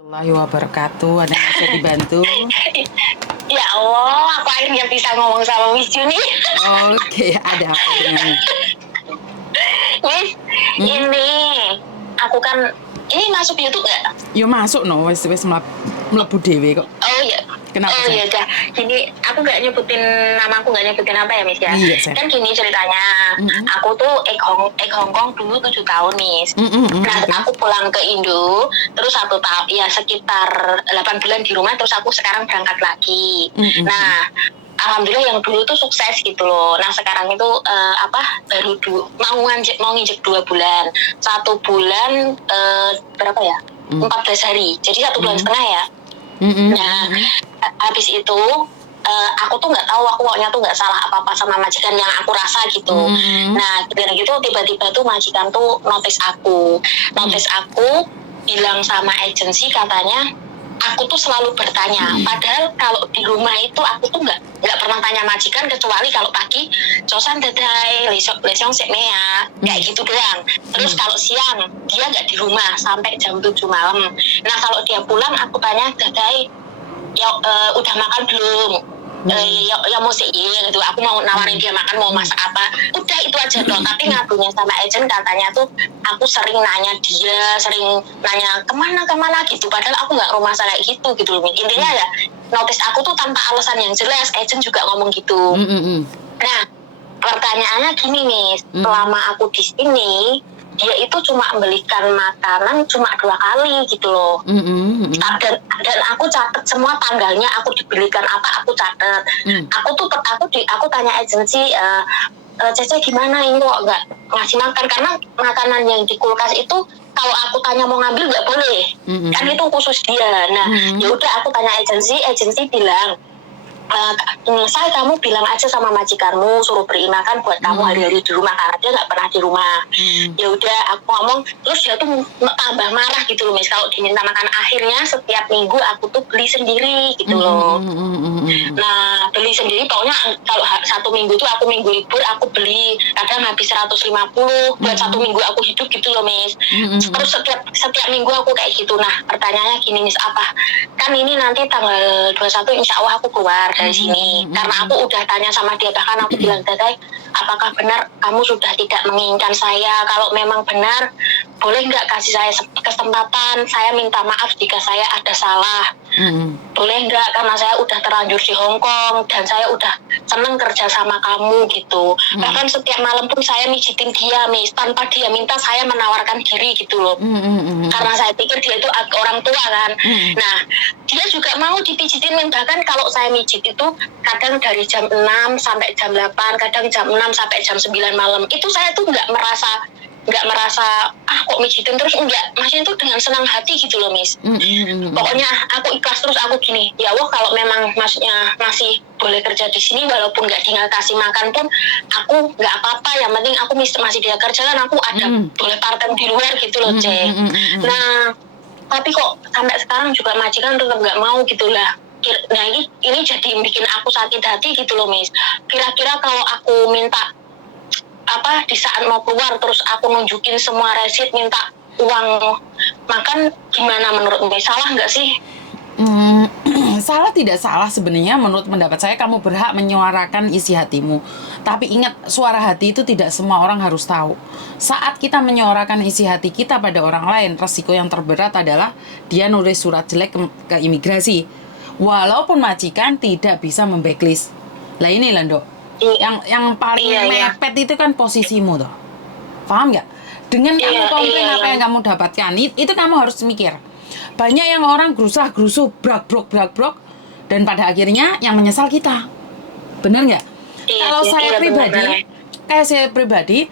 Warahmatullahi wabarakatuh. Ada yang bisa dibantu? Ya Allah, aku akhirnya bisa ngomong sama Wisju nih. Oke, ada apa dengannya? Wis, ini aku kan ini masuk YouTube nggak? Yo masuk no, wis mlebu dhewe kok. Oh iya. Kenapa, Oh Sen? iya dah. Gini, aku nggak nyebutin nama, aku nggak nyebutin apa ya, Miss ya. Iya, Sen. Kan gini ceritanya. Aku tuh ek Hong Kong dulu 7 tahun, Miss. Nah, Oke. aku pulang ke Indo, terus 1 tahun ya sekitar 8 bulan di rumah, terus aku sekarang berangkat lagi. Nah, alhamdulillah yang dulu tuh sukses gitu loh. Nah sekarang itu baru mau nginjek 2 bulan. 1 bulan berapa ya? 14 hari. Jadi 1 bulan setengah ya. Nah habis itu aku tuh nggak tahu, aku maunya tuh nggak salah apa-apa sama majikan yang aku rasa gitu. Nah dengan gitu tiba-tiba tuh majikan tuh notice aku bilang sama agensi, katanya aku tuh selalu bertanya, padahal kalau di rumah itu aku tuh nggak pernah tanya majikan, kecuali kalau pagi cosan dadai lesong sekmea kayak gitu doang. Terus kalau siang dia nggak di rumah sampai jam 7 malam. Nah kalau dia pulang aku tanya, dadai ya udah makan belum? Ya mau sih gitu, aku mau nawarin dia makan, mau masak apa, udah itu aja dong. Tapi ngakunya sama agent katanya tuh aku sering nanya kemana gitu, padahal aku nggak rumah kayak gitu loh. Intinya ya notice aku tuh tanpa alasan yang jelas, agent juga ngomong gitu. Nah pertanyaannya gini nih, selama aku di sini dia itu cuma belikan makanan cuma 2 kali gitu loh. Dan aku catat semua tanggalnya, aku dibelikan apa aku catat. Aku tanya agensi, Cece gimana ini kok nggak ngasih makan, karena makanan yang di kulkas itu kalau aku tanya mau ngambil nggak boleh, kan itu khusus dia. Nah ya udah aku tanya agensi bilang, saya kamu bilang aja sama majikanmu suruh beri makan buat kamu hari-hari di rumah, karena dia nggak pernah di rumah. Ya udah aku ngomong, terus dia tuh tambah marah gitu loh, Miss, kalau diminta makan. Akhirnya setiap minggu aku tuh beli sendiri gitu loh. Nah beli sendiri, pokoknya kalau 1 minggu tuh aku minggu libur aku beli, kadang habis 150 buat 1 minggu aku hidup gitu loh, Miss. Terus setiap minggu aku kayak gitu. Nah pertanyaannya gini, Miss, kan ini nanti tanggal 21 insya Allah aku keluar dari sini, karena aku udah tanya sama dia, bahkan aku bilang, Dadai apakah benar kamu sudah tidak menginginkan saya? Kalau memang benar, boleh nggak kasih saya kesempatan, saya minta maaf jika saya ada salah. Boleh nggak, karena saya udah terlanjur di Hong Kong dan saya udah seneng kerja sama kamu gitu. Bahkan setiap malam pun saya mijitin dia, Miss, tanpa dia minta, saya menawarkan diri gitu loh. Karena saya pikir dia itu orang tua kan. Nah dia juga mau dipijitin, bahkan kalau saya mijit itu kadang dari jam 6 sampai jam 8, kadang jam 6 sampai jam 9 malam. Itu saya tuh nggak merasa kok mijitin terus, enggak, maksudnya itu dengan senang hati gitu loh, Miss. Pokoknya aku ikhlas. Terus aku gini, ya Allah kalau memang maksudnya masih boleh kerja di sini walaupun nggak tinggal kasih makan pun, aku nggak apa-apa, yang penting aku masih dia kerja kan, aku ada boleh part-time di luar gitu loh, Cek. Nah tapi kok sampai sekarang juga majikan tetap nggak mau gitu lah. Nah ini jadi bikin aku sakit hati gitu loh, Miss. Kira-kira kalau aku minta di saat mau keluar terus aku nunjukin semua resit minta uang makan, gimana menurut Miss? Salah nggak sih? Salah tidak salah sebenarnya, menurut pendapat saya kamu berhak menyuarakan isi hatimu. Tapi ingat, suara hati itu tidak semua orang harus tahu. Saat kita menyuarakan isi hati kita pada orang lain, resiko yang terberat adalah dia nulis surat jelek ke imigrasi. Walaupun majikan tidak bisa memblacklist. Lah ini lah, Dok. Yang paling mepet itu kan posisimu, toh. Paham nggak? Dengan kamu komplain apa yang kamu dapatkan, itu kamu harus mikir. Banyak yang orang gerusah-gerusuh, brak-brok, dan pada akhirnya yang menyesal kita. Bener nggak? Kalau saya pribadi,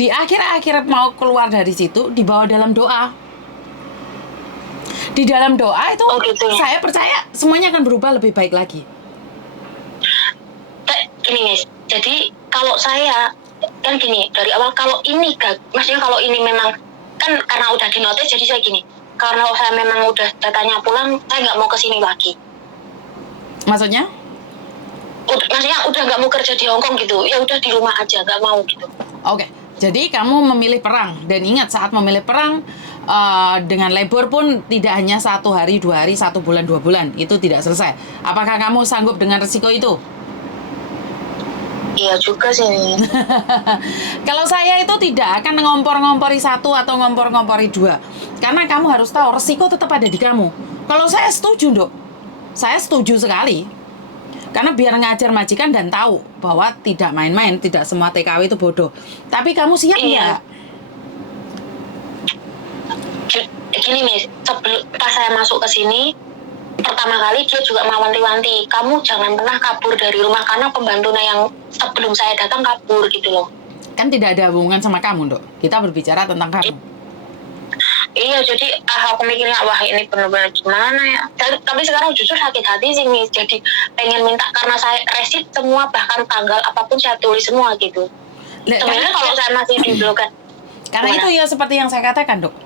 di akhir-akhir mau keluar dari situ, dibawa dalam doa. Di dalam doa itu, saya percaya semuanya akan berubah lebih baik lagi. Gini, Miss, jadi kalau saya kan gini, dari awal kalau ini maksudnya kalau ini memang kan karena udah dinotis, jadi saya gini, karena saya memang udah datanya pulang, saya nggak mau kesini lagi. Maksudnya? Maksudnya udah nggak mau kerja di Hong Kong gitu, ya udah di rumah aja, nggak mau gitu. Oke. Jadi kamu memilih perang, dan ingat saat memilih perang dengan labor pun tidak hanya 1 hari, 2 hari, 1 bulan, 2 bulan, itu tidak selesai. Apakah kamu sanggup dengan resiko itu? Iya juga sih. Kalau saya itu tidak akan ngompor-ngompori 1 atau ngompor-ngompori 2, karena kamu harus tahu resiko tetap ada di kamu. Kalau saya setuju, Dok, saya setuju sekali. Karena biar ngajar majikan dan tahu bahwa tidak main-main, tidak semua TKW itu bodoh. Tapi kamu siap nggak? Gini nih, pas saya masuk ke sini, pertama kali dia juga mewanti-wanti, kamu jangan pernah kabur dari rumah karena pembantunya yang sebelum saya datang kabur gitu loh. Kan tidak ada hubungan sama kamu, Dok. Kita berbicara tentang kamu. Iya, jadi aku mikirnya, wah ini benar-benar gimana ya. Tapi sekarang justru sakit hati sih nih, jadi pengen minta, karena saya resit semua, bahkan tanggal apapun saya tulis semua gitu. Sebenarnya kalau saya masih di blokan. Karena itu ya seperti yang saya katakan, Dok.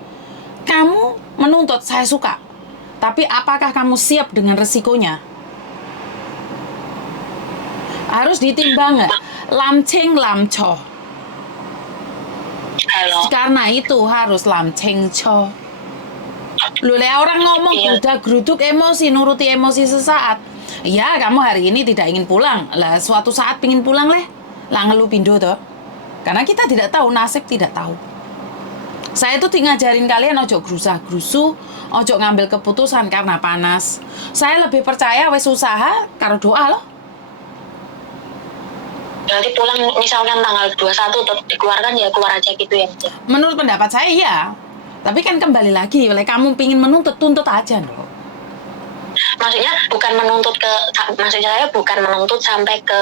Kamu menuntut, saya suka. Tapi apakah kamu siap dengan resikonya? Harus ditimbang nggak? Lamceng lamco. Karena itu harus lamceng co. Lu orang ngomong udah geruduk emosi, nuruti emosi sesaat. Ya, kamu hari ini tidak ingin pulang. Lah, suatu saat pingin pulang leh. Lah ngeluh pindo toh. Karena kita tidak tahu, nasib tidak tahu. Saya itu ngajarin kalian ojo gerusah-gerusu, ojo ngambil keputusan karena panas. Saya lebih percaya wes usaha karo doa loh. Berarti pulang misalkan tanggal 21 tetap dikeluarkan, ya keluar aja gitu ya? Menurut pendapat saya iya. Tapi kan kembali lagi, oleh kamu pingin menuntut, tuntut aja loh. Maksudnya bukan menuntut maksudnya saya bukan menuntut sampai ke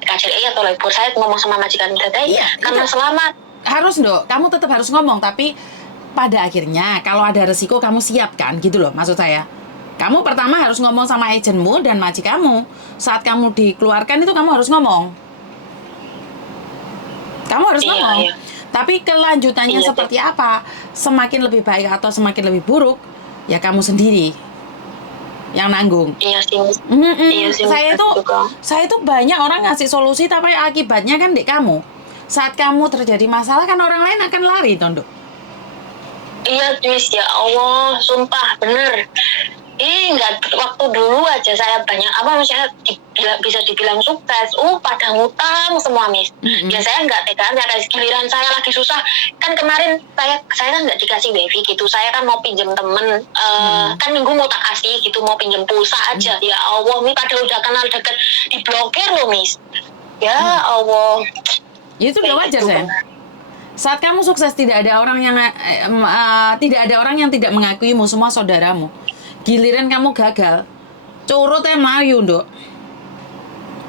KJRI atau labor. Saya ngomong sama majikan saya, iya, karena selamat. Harus, Dok, kamu tetap harus ngomong, tapi pada akhirnya kalau ada resiko kamu siapkan gitu loh, maksud saya. Kamu pertama harus ngomong sama agenmu dan majikanmu. Saat kamu dikeluarkan itu kamu harus ngomong. Kamu harus ngomong. Iya. Tapi kelanjutannya seperti apa? Semakin lebih baik atau semakin lebih buruk, ya kamu sendiri yang nanggung. Iya sih. Iya sih. Saya itu banyak orang ngasih solusi, tapi akibatnya kan di kamu. Saat kamu terjadi masalah kan orang lain akan lari, Tondok. Iya, Miss, ya Allah, sumpah bener. Nggak, waktu dulu aja saya banyak misalnya bisa dibilang sukses, pada ngutang semua, Miss. Ya saya nggak tegaan, ya kayak giliran saya lagi susah. Kan kemarin saya kan nggak dikasih wifi gitu, saya kan mau pinjam temen, kan minggu mau tak kasih gitu, mau pinjam pulsa aja. Ya Allah, Miss, padahal udah kenal deket, diblokir loh, Miss. Ya Allah. Itu udah wajar, sayang. Saat kamu sukses tidak ada orang yang tidak mengakuimu, semua saudaramu. Giliran kamu gagal, curut melayu, Dok.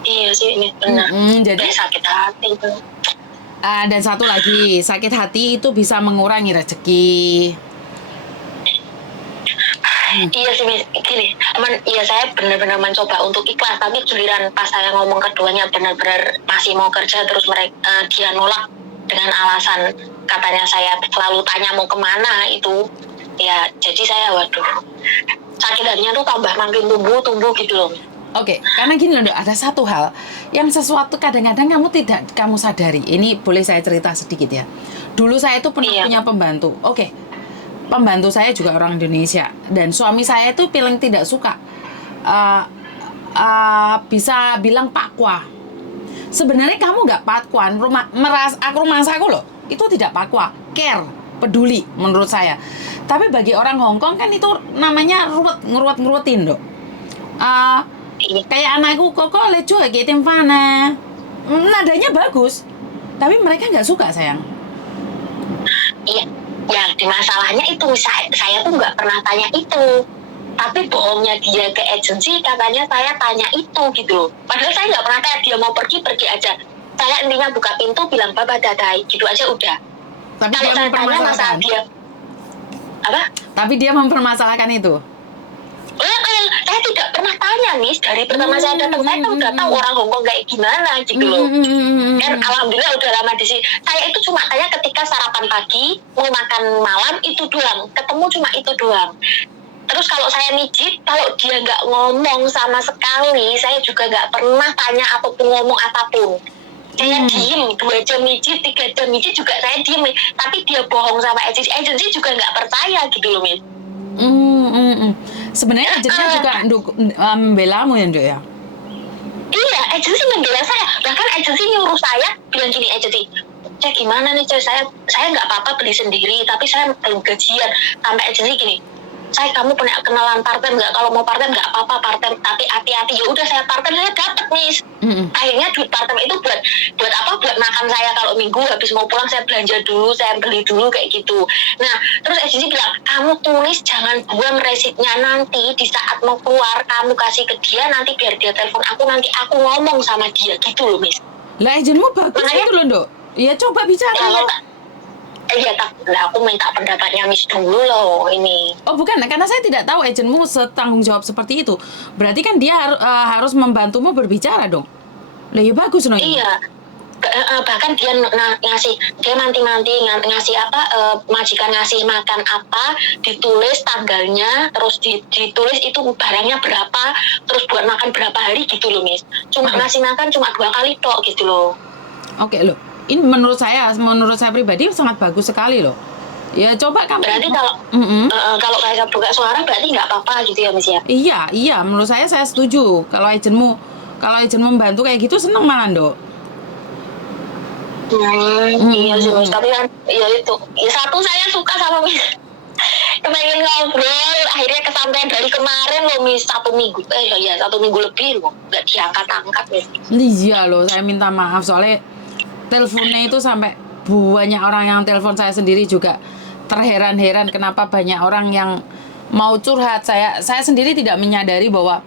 Iya sih, ini benar. Jadi sakit hati itu. Dan satu lagi, sakit hati itu bisa mengurangi rezeki. Iya sih, gini, iya saya benar-benar mencoba untuk ikhlas, tapi giliran pas saya ngomong keduanya benar-benar masih mau kerja, terus mereka dia nolak dengan alasan katanya saya selalu tanya mau kemana itu, ya jadi saya waduh, sakit hatinya tuh tambah makin tumbuh gitu loh. Oke, karena gini loh, ada satu hal yang sesuatu kadang-kadang kamu sadari. Ini boleh saya cerita sedikit ya. Dulu saya itu pernah punya pembantu. Oke. Pembantu saya juga orang Indonesia dan suami saya itu paling tidak suka bisa bilang pakwa. Sebenarnya kamu nggak pakwan, rumah saku loh itu tidak pakwa, care, peduli menurut saya. Tapi bagi orang Hong Kong kan itu namanya ngeruwetin dok. Kayak anakku kok lecu kayak timfana, nadanya bagus, tapi mereka nggak suka, sayang. Iya. Ya, di masalahnya itu saya tuh nggak pernah tanya itu, tapi bohongnya dia ke agensi katanya saya tanya itu gitu. Padahal saya nggak pernah tanya, dia mau pergi aja. Saya intinya buka pintu bilang baba dadai gitu aja udah. Tapi kalau dia mempermasalahkan dia apa? Tapi dia mempermasalahkan itu. Saya tidak pernah tanya, Miss. Dari pertama saya datang, saya kan udah tahu orang Hongkong kayak gimana gitu loh. Dan alhamdulillah udah lama di sini. Saya itu cuma tanya ketika sarapan pagi, mau makan malam, itu doang. Ketemu cuma itu doang. Terus kalau saya mijit, kalau dia nggak ngomong sama sekali, saya juga nggak pernah tanya ataupun ngomong apapun. Saya diem 2 jam mijit, 3 jam mijit juga saya diem, tapi dia bohong sama agensi juga nggak percaya gitu loh, Miss. Sebenarnya agensinya juga membelamu ya, Nduk ya? Iya, agensi membela saya. Bahkan agensi nyuruh saya bilang gini, agensi, cek gimana nih, cek saya nggak apa-apa beli sendiri, tapi saya belum gajian. Sampai agensi gini, saya kamu punya kenalan part-time nggak? Kalau mau part-time nggak apa-apa part-time, tapi hati-hati. Ya udah saya part-time, saya dapat, Miss. Akhirnya duit part-time itu buat apa? Buat makan saya kalau minggu habis mau pulang saya belanja dulu, saya beli dulu kayak gitu. Nah, terus agensi bilang, kamu tulis jangan buang resipnya, nanti di saat mau keluar kamu kasih ke dia, nanti biar dia telepon aku, nanti aku ngomong sama dia gitu loh, Miss. Lah agenmu bagus Makanya- gitu loh, Nduk. Ya coba bicara. Iya, aku minta pendapatnya Miss dulu loh ini. Oh bukan, karena saya tidak tahu agenmu setanggung jawab seperti itu. Berarti kan dia harus membantumu berbicara dong. Lah ya bagus loh. Iya. Bahkan dia ngasih, dia manti-manti ngasih apa, majikan ngasih makan apa, ditulis tanggalnya, terus ditulis itu barangnya berapa, terus buat makan berapa hari gitu loh, Miss. Cuma ngasih makan cuma 2 kali tok gitu loh. Oke loh. Ini menurut saya pribadi sangat bagus sekali loh. Ya coba kamu. Berarti kalau kayak buka suara berarti nggak apa-apa gitu ya, Miss ya? Iya, menurut saya setuju. Kalau agenmu membantu kayak gitu seneng malah, Nduk. Iya sih, Miss. Tapi kan ya itu. Ya satu saya suka sama Miss. Pengen ngobrol, akhirnya kesampaian dari kemarin loh, Miss. 1 minggu. 1 minggu lebih loh. Nggak diangkat-angkat, Miss. Iya loh, saya minta maaf soalnya teleponnya itu sampai banyak orang yang telepon saya sendiri juga terheran-heran kenapa banyak orang yang mau curhat. Saya sendiri tidak menyadari bahwa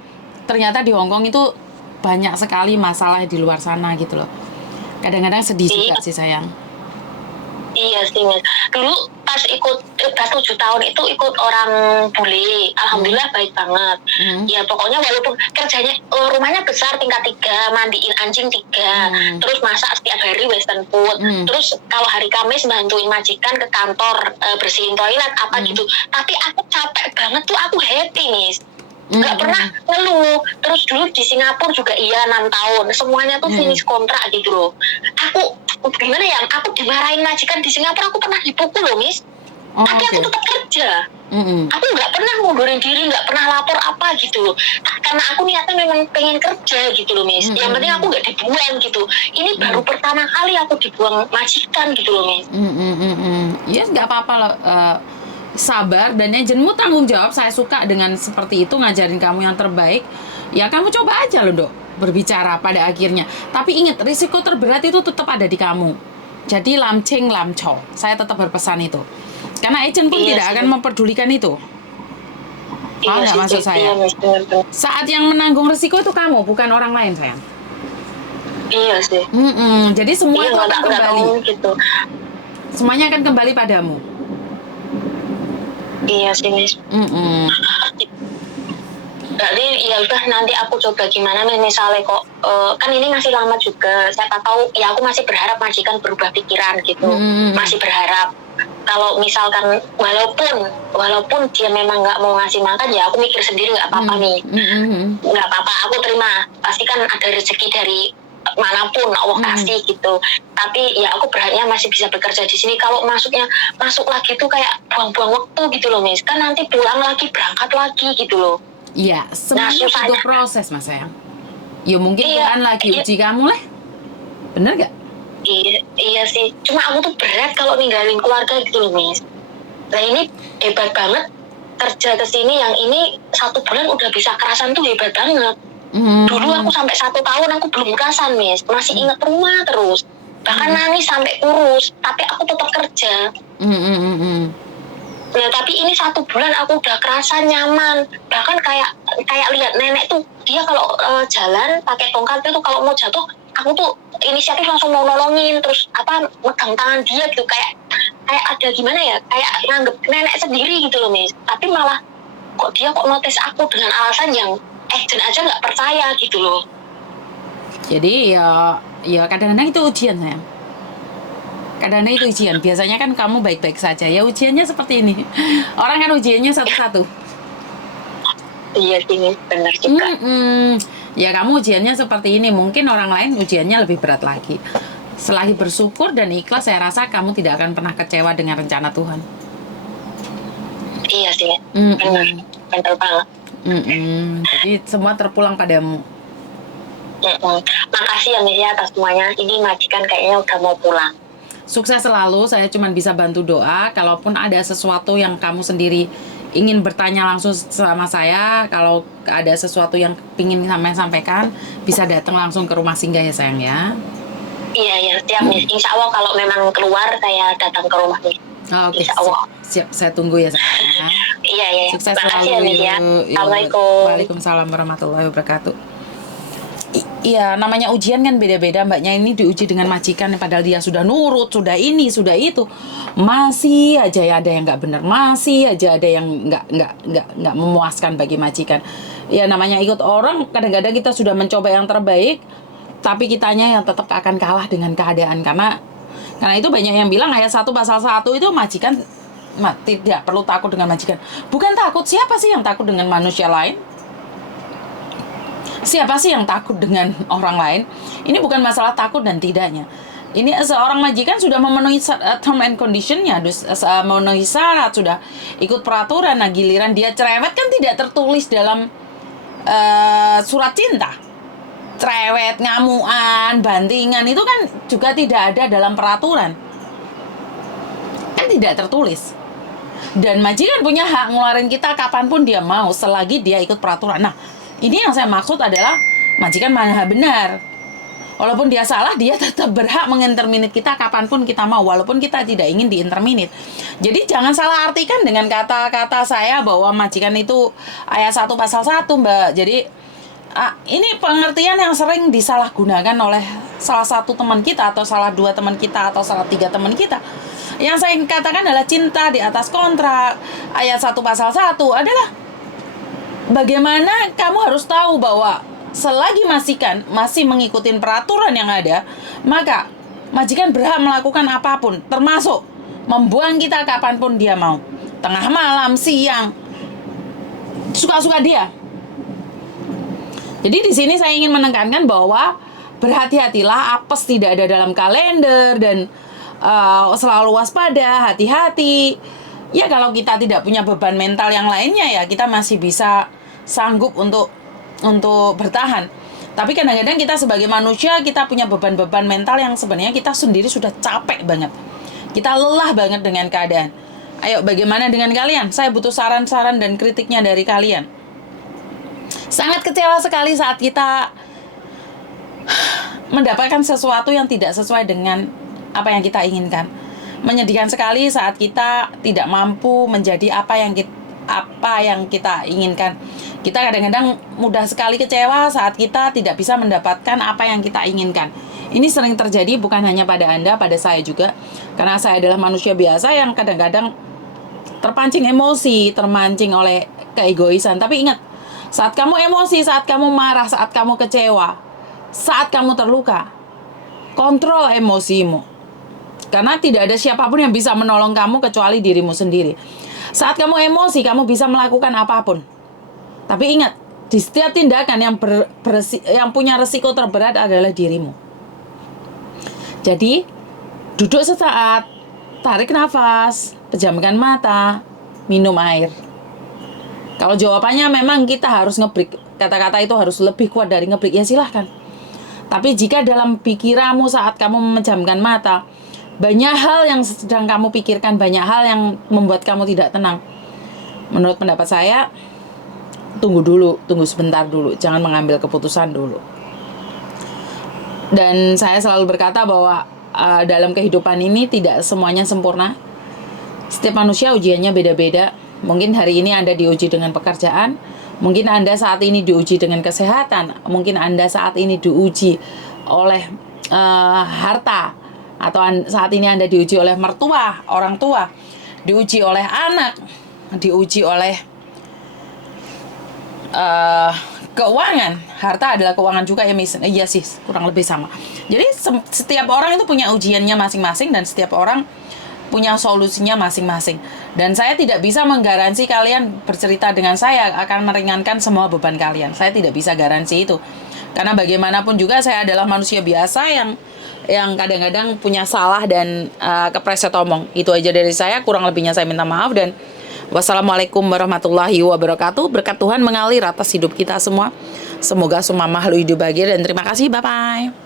ternyata di Hongkong itu banyak sekali masalah di luar sana gitu loh. Kadang-kadang sedih juga sih sayang. Iya sih, Miss. Dulu pas ikut 7 tahun itu ikut orang bule, alhamdulillah baik banget. Ya pokoknya walaupun kerjanya rumahnya besar tingkat 3, mandiin anjing 3, terus masak setiap hari western food, terus kalau hari Kamis bantuin majikan ke kantor bersihin toilet apa gitu. Tapi aku capek banget tuh, aku happy, Miss. Nggak pernah ngeluh. Terus dulu di Singapura juga 6 tahun semuanya tuh finish kontrak gitu loh. Aku gimana ya, aku dimarahin majikan di Singapura, aku pernah dipukul loh, Miss. Tapi aku tetap kerja. Aku nggak pernah ngundurin diri, nggak pernah lapor apa gitu loh, karena aku niatnya memang pengen kerja gitu loh, Miss. Yang penting aku nggak dibuang gitu. Ini baru pertama kali aku dibuang majikan gitu loh, Miss. Yes, nggak apa-apa loh. Sabar, dan agenmu tanggung jawab. Saya suka dengan seperti itu, ngajarin kamu yang terbaik. Ya kamu coba aja loh, Dok, berbicara pada akhirnya. Tapi ingat, risiko terberat itu tetap ada di kamu. Jadi lamceng lamco, saya tetap berpesan itu. Karena agent pun tidak akan memperdulikan itu. Paham nggak maksud saya? Saat yang menanggung risiko itu kamu, bukan orang lain, sayang. Iya sih. Jadi semua itu akan kembali. Gitu. Semuanya akan kembali padamu. Iya sih, Miss. Jadi ya udah, nanti aku coba gimana misalnya kok kan ini masih lama juga, siapa tahu ya, aku masih berharap majikan berubah pikiran gitu. Masih berharap kalau misalkan walaupun dia memang nggak mau ngasih makan, ya aku mikir sendiri nggak apa-apa nih, nggak apa-apa, aku terima, pasti kan ada rezeki dari manapun Allah kasih gitu. Tapi ya aku berharapnya masih bisa bekerja di sini. Kalau masuk lagi tuh kayak buang-buang waktu gitu loh, Miss. Kan nanti pulang lagi, berangkat lagi gitu loh. Iya, semuanya butuh proses, Mas sayang. Ya mungkin Tuhan lagi uji kamu lah. Bener gak? Iya sih. Cuma aku tuh berat kalau ninggalin keluarga gitu loh, Miss. Nah ini hebat banget, kerja kesini yang ini 1 bulan udah bisa kerasan tuh hebat banget. Dulu aku sampai 1 tahun aku belum kerasan, Miss. Masih ingat rumah terus. Bahkan nangis sampai kurus. Tapi aku tetap kerja. Nah, tapi ini 1 bulan aku udah kerasa nyaman. Bahkan kayak lihat nenek tuh, dia kalau jalan pakai tongkat itu kalau mau jatuh, aku tuh inisiatif langsung mau nolongin, terus megang tangan dia gitu, kayak ada gimana ya, kayak nganggep nenek sendiri gitu loh, Miss. Tapi malah kok dia notice aku dengan alasan yang agent aja nggak percaya gitu loh. Jadi ya kadang-kadang itu ujian, sayang. Kadang-kadang itu ujian. Biasanya kan kamu baik-baik saja. Ya ujiannya seperti ini. Orang kan ujiannya satu-satu. Iya sih, benar juga. Ya kamu ujiannya seperti ini, mungkin orang lain ujiannya lebih berat lagi. Selagi bersyukur dan ikhlas, saya rasa kamu tidak akan pernah kecewa dengan rencana Tuhan. Iya sih, Mm-mm. benar banget. Jadi semua terpulang padamu. Makasih ya Miss ya atas semuanya. Ini majikan kayaknya udah mau pulang. Sukses selalu, saya cuma bisa bantu doa. Kalaupun ada sesuatu yang kamu sendiri ingin bertanya langsung sama saya, kalau ada sesuatu yang ingin sampaikan, bisa datang langsung ke rumah singgah ya sayang ya. Iya, siap Miss. Insya Allah kalau memang keluar, saya datang ke rumah Miss. Oke, Insya Allah. siap, saya tunggu ya sayang. Iya. Sukses Makasih ya selalu. Miss ya. Yuk. Assalamualaikum. Waalaikumsalam warahmatullahi wabarakatuh. Iya, namanya ujian kan beda-beda. Mbaknya ini diuji dengan majikan, padahal dia sudah nurut, sudah ini, sudah itu, masih aja ya ada yang nggak benar, masih aja ada yang nggak memuaskan bagi majikan. Ya namanya ikut orang, kadang-kadang kita sudah mencoba yang terbaik, tapi kitanya yang tetap akan kalah dengan keadaan, karena itu banyak yang bilang ayat 1 pasal 1 itu majikan tidak perlu takut dengan majikan. Bukan takut, siapa sih yang takut dengan manusia lain? Siapa sih yang takut dengan orang lain? Ini bukan masalah takut dan tidaknya. Ini seorang majikan sudah memenuhi term and condition-nya, memenuhi syarat, sudah ikut peraturan. Nah, giliran dia cerewet kan tidak tertulis dalam surat cinta. Cerewet, ngamuan, bantingan itu kan juga tidak ada dalam peraturan. Kan tidak tertulis. Dan majikan punya hak ngeluarin kita kapanpun dia mau, selagi dia ikut peraturan. Nah, ini yang saya maksud adalah majikan maha benar. Walaupun dia salah, dia tetap berhak menginterminate kita kapanpun kita mau, walaupun kita tidak ingin diinterminate. Jadi jangan salah artikan dengan kata-kata saya bahwa majikan itu ayat 1 pasal 1, Mbak. Jadi ini pengertian yang sering disalahgunakan oleh salah satu teman kita, atau salah 2 teman kita, atau salah 3 teman kita. Yang saya katakan adalah cinta di atas kontrak. Ayat 1 pasal 1 adalah bagaimana kamu harus tahu bahwa selagi majikan masih mengikuti peraturan yang ada, maka majikan berhak melakukan apapun, termasuk membuang kita kapanpun dia mau, tengah malam, siang, suka-suka dia. Jadi di sini saya ingin menekankan bahwa berhati-hatilah, apes tidak ada dalam kalender, dan selalu waspada, hati-hati. Ya kalau kita tidak punya beban mental yang lainnya, ya kita masih bisa sanggup untuk bertahan. Tapi kadang-kadang kita sebagai manusia, kita punya beban-beban mental yang sebenarnya kita sendiri sudah capek banget. Kita lelah banget dengan keadaan. Ayo, bagaimana dengan kalian? Saya butuh saran-saran dan kritiknya dari kalian. Sangat kecewa sekali saat kita mendapatkan sesuatu yang tidak sesuai dengan apa yang kita inginkan. Menyedihkan sekali saat kita tidak mampu menjadi apa yang kita inginkan. Kita kadang-kadang mudah sekali kecewa saat kita tidak bisa mendapatkan apa yang kita inginkan. Ini sering terjadi bukan hanya pada Anda, pada saya juga. Karena saya adalah manusia biasa yang kadang-kadang terpancing emosi, termancing oleh keegoisan. Tapi ingat, saat kamu emosi, saat kamu marah, saat kamu kecewa, saat kamu terluka, kontrol emosimu. Karena tidak ada siapapun yang bisa menolong kamu kecuali dirimu sendiri. Saat kamu emosi, kamu bisa melakukan apapun. Tapi ingat, di setiap tindakan yang punya resiko terberat adalah dirimu. Jadi, duduk sesaat, tarik nafas, pejamkan mata, minum air. Kalau jawabannya memang kita harus ngebreak, kata-kata itu harus lebih kuat dari ngebreak, ya silahkan. Tapi jika dalam pikiranmu saat kamu memejamkan mata, banyak hal yang sedang kamu pikirkan, banyak hal yang membuat kamu tidak tenang. Menurut pendapat saya, tunggu sebentar dulu, jangan mengambil keputusan dulu. Dan saya selalu berkata bahwa dalam kehidupan ini tidak semuanya sempurna. Setiap manusia ujiannya beda-beda. Mungkin hari ini Anda diuji dengan pekerjaan, mungkin Anda saat ini diuji dengan kesehatan, mungkin Anda saat ini diuji oleh harta, atau saat ini Anda diuji oleh mertua, orang tua, diuji oleh anak, diuji oleh keuangan. Harta adalah keuangan juga ya, iya sih, kurang lebih sama. Jadi setiap orang itu punya ujiannya masing-masing, dan setiap orang punya solusinya masing-masing. Dan saya tidak bisa menggaransi kalian bercerita dengan saya akan meringankan semua beban kalian. Saya tidak bisa garansi itu. Karena bagaimanapun juga saya adalah manusia biasa yang kadang-kadang punya salah dan kepleset omong. Itu aja dari saya, kurang lebihnya saya minta maaf dan wassalamualaikum warahmatullahi wabarakatuh. Berkat Tuhan mengalir atas hidup kita semua. Semoga semua makhluk hidup bahagia dan terima kasih. Bye-bye.